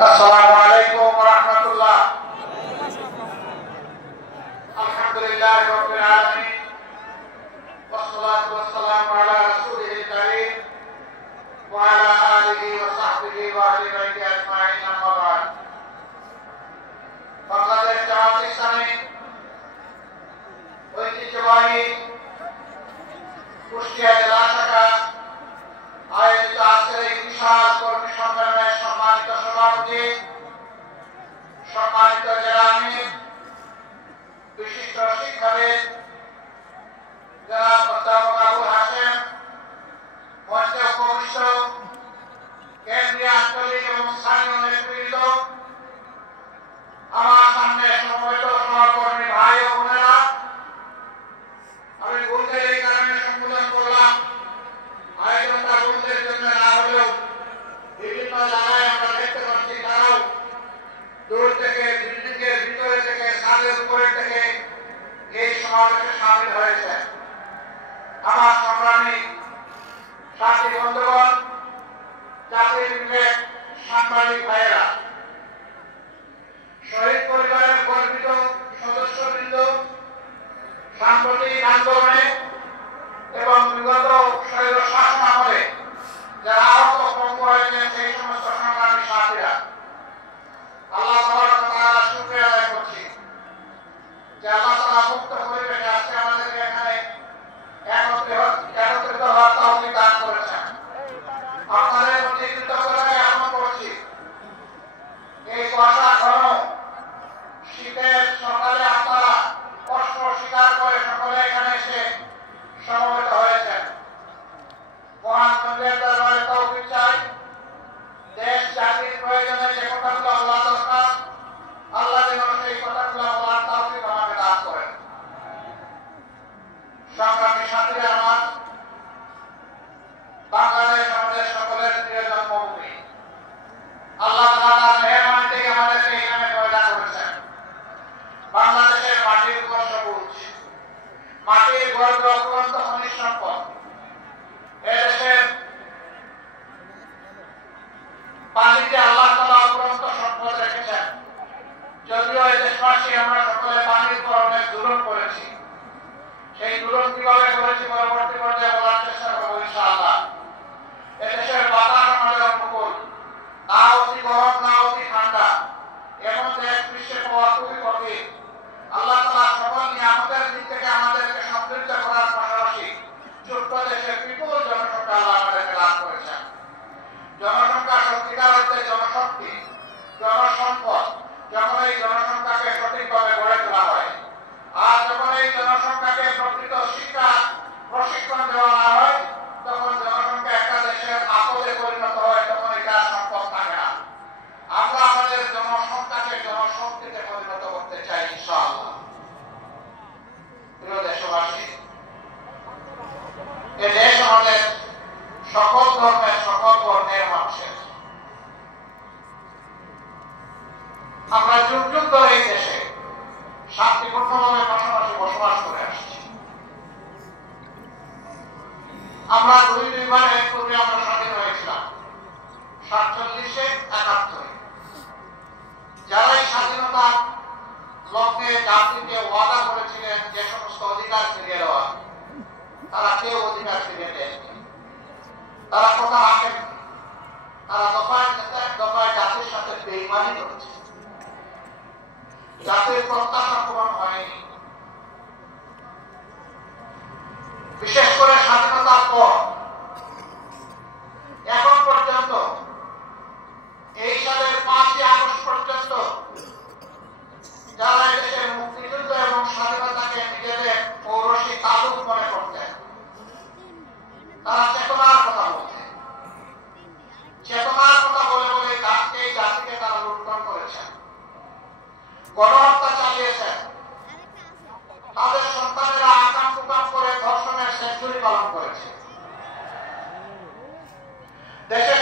আসসালামু আলাইকুম ওয়া রাহমাতুল্লাহ। আলহামদুলিল্লাহি রাব্বিল আলামিন ওয়াসসালাতু ওয়াসসালামু আলা রাসূলিল কারীম ওয়া আলা আলিহি ওয়া সাহবিহি ওয়া আহলি বাইতি আজমাইন, আম্মা বা'দ। বাংলাদেশ জামাত ইসলামী ঐতিহ্যবাহী কুষ্টিয়া জেলা শাখা আয়োজিত আজকের এই বিশাল কর্মী সম্মেলনের সম্মানিত সভাপতি, সম্মানিত জেলা আমির, বিশিষ্ট শিক্ষাবিদ জনাব মোস্তাফা আবুল হাশেম, মঞ্চে উপবিষ্ট কেন্দ্রীয় আঞ্চলিক এবং স্থানীয় নেতৃবৃন্দ, আমার সামনে সমবেত সহকর্মী ভাই ও বোনেরা, আমি বলদের এই কারণে সম্বোধন করলাম, আয়োজনটা বলদের জন্য না হলেও বিভিন্ন জায়গায় আমরা দেখতে পাচ্ছি তারাও দূর থেকে, বিল্ডিংয়ের ভিতরে থেকে, ছাদের উপরে থেকে এই সমাবেশে সামিল হয়েছে। আমার সংগ্রামী সাথী বন্ধুগণ, জাতির বিবেক, সাংবাদিক ভাইয়েরা, শহীদ পরিবারের গর্বিত সদস্যবৃন্দ, সাম্প্রতিক আন্দোলনে এবং বিগত স্বৈর শাসন আমলে যারা আহত পঙ্গু হয়েছেন সেই সমস্ত সংগ্রামী সাথীরা, আল্লাহ তাআলার শুকরিয়া আদায় করছি যে আল্লাহ তাআলা মুক্ত পরিবেশে আজকে আমাদেরকে এখানে একত্রিত হওয়ার তৌফিক দান করেছেন। আপনাদের প্রতি কৃতজ্ঞতা জ্ঞাপন করছি। এই কুয়াশা ঘন শীতের সকালে আপনারা কষ্ট স্বীকার করে সকলে এখানে এসে সমবেত হয়েছেন। মহান মন্দিরের দরবারে তৌফিক চাই, দেশ জাতির প্রয়োজনে যে কথাগুলো বলা দরকার আল্লাহ যেন সেই কথাগুলো বলার তৌফিক আমাকে দান করেন। সংগ্রামী সাথীরা আমার, বাংলাদেশ আমাদের সকলের প্রিয় জন্মভূমি। আল্লাহ তাআলার মেহেরবানি থেকে আমাদেরকে এখানে পয়দা করেছেন। বাংলাদেশের মাটির উপর সবুজ, মাটির গর্ব অত্যন্ত খনিজ সম্পদ। এদেশের পানিতে আল্লাহ তাআলা অত্যন্ত সম্পদ রেখেছেন। যদিও এই দেশবাসী আমরা সকলে পানির উপর অনেক জুলুম করেছি, সেই জুলুম কিভাবে করেছি পরবর্তী পর্যায়ে বলার চেষ্টা করবো ইনশাআল্লাহ। এদেশের বাতাস আমাদের অনুকূল, না অতি গরম না অতি ঠান্ডা, এমন দেশ বিশ্বে পাওয়া খুবই কঠিন। আল্লাহ তাআলা সকল নিয়ামতের দিক থেকে আমাদেরকে সমৃদ্ধ করার পাশাপাশি ছোট্ট দেশের বিপুল জনসংখ্যা আল্লাহ আমাদেরকে দান করেছেন। জনসংখ্যা সত্যিকার অর্থে জনশক্তি, জনসম্পদ। যখন এই জনসংখ্যাকে সঠিকভাবে গড়ে তোলা হয় আর যখন এই জনসংখ্যাকে প্রকৃত শিক্ষা প্রশিক্ষণ দেওয়া না হয়, তখন জনসংখ্যা একটা দেশের আপদে পরিণত হয়, তখন এটা সম্পদ থাকে না। আমরা আমাদের জনসংখ্যাকে জনশক্তিতে পরিণত করতে চাই ইনশাআল্লাহ। প্রিয় দেশবাসী, এ দেশ আমাদের সকল ধর্মের সকল বর্ণের মানুষের। আমরা যুগ যুগ ধরে এই দেশে শান্তিপূর্ণভাবে পাশাপাশি বসবাস করে আসছি। আমরা দুইবারে পূর্বে আমরা স্বাধীন হয়েছিলাম, 47-এ, 71-এ। যারা এই স্বাধীনতার লক্ষ্যে জাতিকে ওয়াদা করেছিলেন যে সমস্ত অধিকার ফিরিয়ে দেওয়া, তারা কেউ অধিকার ফিরিয়ে দেয়নি। তারা কথা রাখেন, তারা দফায় দফায় জাতির সাথে বেঈমানি করেছে। জাতির প্রত্যাশা পূরণ হয়নি। বিশেষ করে স্বাধীনতার পর এখন পর্যন্ত, এই সালের 5ই আগস্ট পর্যন্ত যারা দেশের মুক্তিযুদ্ধ এবং স্বাধীনতাকে নিজেদের ঔরসী তালুক মনে করতেন, তারা চেতনার কথা বলতেন। চেতনার কথা বলে বলে এই জাতিকে তারা লুণ্ঠন করেছেন, গণহত্যা চালিয়েছেন। তাদের সন্তানেরা আকাম কুকাম করে ধর্ষণের সেঞ্চুরি পালন করেছে। দেশের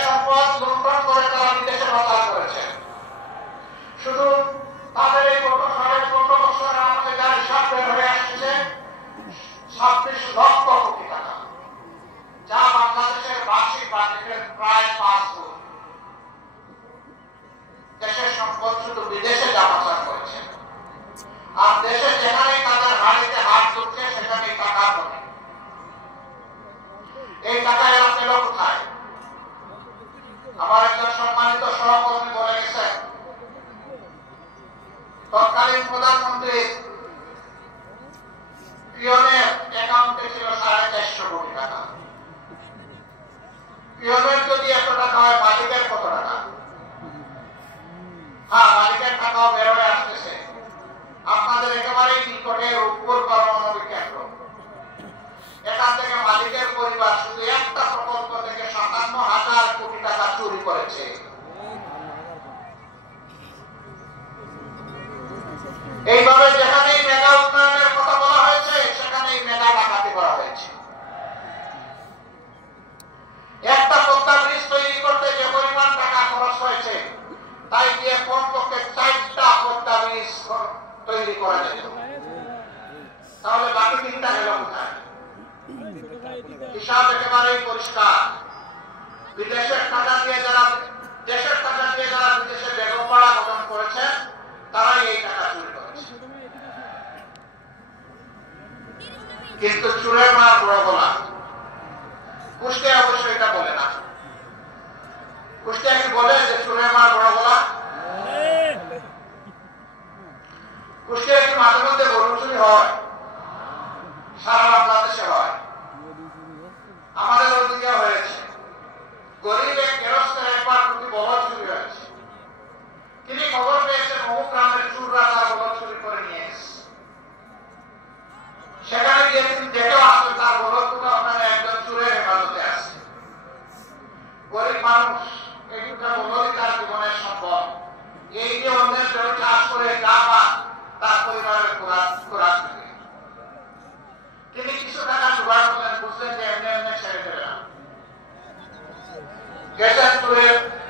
আমার একজন সম্মানিত সহকর্মী বলে গেছেন, তৎকালীন প্রধানমন্ত্রীর পিয়নের অ্যাকাউন্টে ছিল 450 কোটি টাকা। পিয়নের যদি এত টাকা হয়, মালিকের কত টাকা? হ্যাঁ, মালিকের টাকাও বের হয়ে আসতেছে। আপনাদের একেবারেই নিকটে রূপপুর পারমাণবিক কেন্দ্র, এখান থেকে মালিকের পরিবার শুধু একটা প্রকল্প থেকে 57,000 কোটি টাকা চুরি করেছে। এইভাবে যেখানেই মেগা উন্নয়নের কথা বলা হয়েছে, সেখানেই মেগা ডাকাতি করা হয়েছে। একটা পদ্মা ব্রিজ তৈরি করতে যে পরিমাণ টাকা খরচ হয়েছে, তাই দিয়ে কমপক্ষে 4টা পদ্মা ব্রিজ তৈরি করা যেত। তাহলে বাকি 3টা গেল কোথায়? হিসাব একেবারেই পরিষ্কার। বিদেশের টাকা দিয়ে যারা, দেশের টাকা দিয়ে যারা বিদেশে বেগমপাড়া গঠন করেছেন, তারাই এই টাকা চুরি করেছে। কিন্তু চুরের মার বড় গলা। কুষ্টিয়া অবশ্যই এটা বলে না। কুষ্টিয়া কি বলে যে চুরের মার বড় গলা? কুষ্টিয়া কি মাঝে মধ্যে গরু চুরি হয়? সারা বাংলাদেশে হয়। আমাদের ওদিকে হয়েছে। গরিব এক গেরস্তের একবার প্রতি বলদ চুরি হয়েছে। তিনি খবর পেয়েছেন অমুক গ্রামের চুররা তার বলদ চুরি করে নিয়ে এসেছে। সেখানে গিয়ে তিনি দেখেও আসলে তার বলদ দুটো ওখানে একজন চুরের হেফাজতে আছে। গরিব মানুষ, এই দুটা বলদই তার জীবনের সম্পদ। এই যে অন্যের জমি চাষ করে যা পান, তার পরিবারের খোরাক দিবে। তিনি কিছু টাকা জোগাড় করলেন, বুঝলেন যে এমনি এমনি ছেড়ে দেবে না। গেছেন চুরের